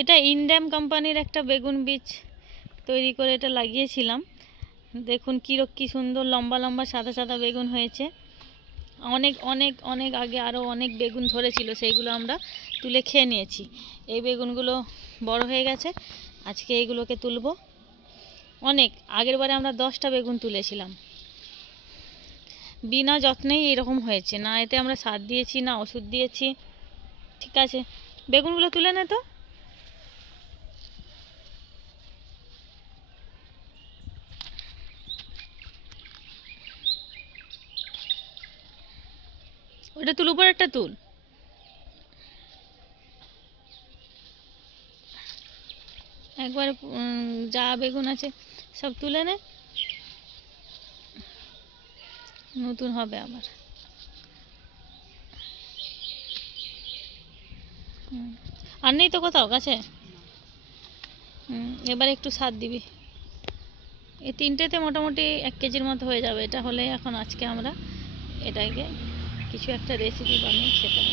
এটা ইনড্যাম কোম্পানির একটা বেগুন বীজ তৈরি করে এটা লাগিয়েছিলাম। দেখুন কি সুন্দর লম্বা লম্বা সাদা সাদা বেগুন হয়েছে। অনেক অনেক অনেক আগে আরও অনেক বেগুন ধরেছিল, সেইগুলো আমরা তুলে খেয়ে নিয়েছি। এই বেগুনগুলো বড় হয়ে গেছে, আজকে এইগুলোকে তুলব। অনেক আগের বারে আমরা 10টা বেগুন তুলেছিলাম। বিনা যত্নেই এরকম হয়েছে, না এতে আমরা সার দিয়েছি না ওষুধ দিয়েছি। ঠিক আছে, বেগুনগুলো তুলে নে তো। ওটা তুল, উপর একটা তুল। একবার যা বেগুন আছে সব তুলে নে, নতুন হবে আবার। আর নেই তো কোথাও গাছে? এবার একটু সার দিবি। এই 3টেতে মোটামুটি 1 কেজির মতো হয়ে যাবে। এটা হলে এখন আজকে আমরা এটাকে কিছু একটা রেসিপি বানিয়ে খেতে হবে।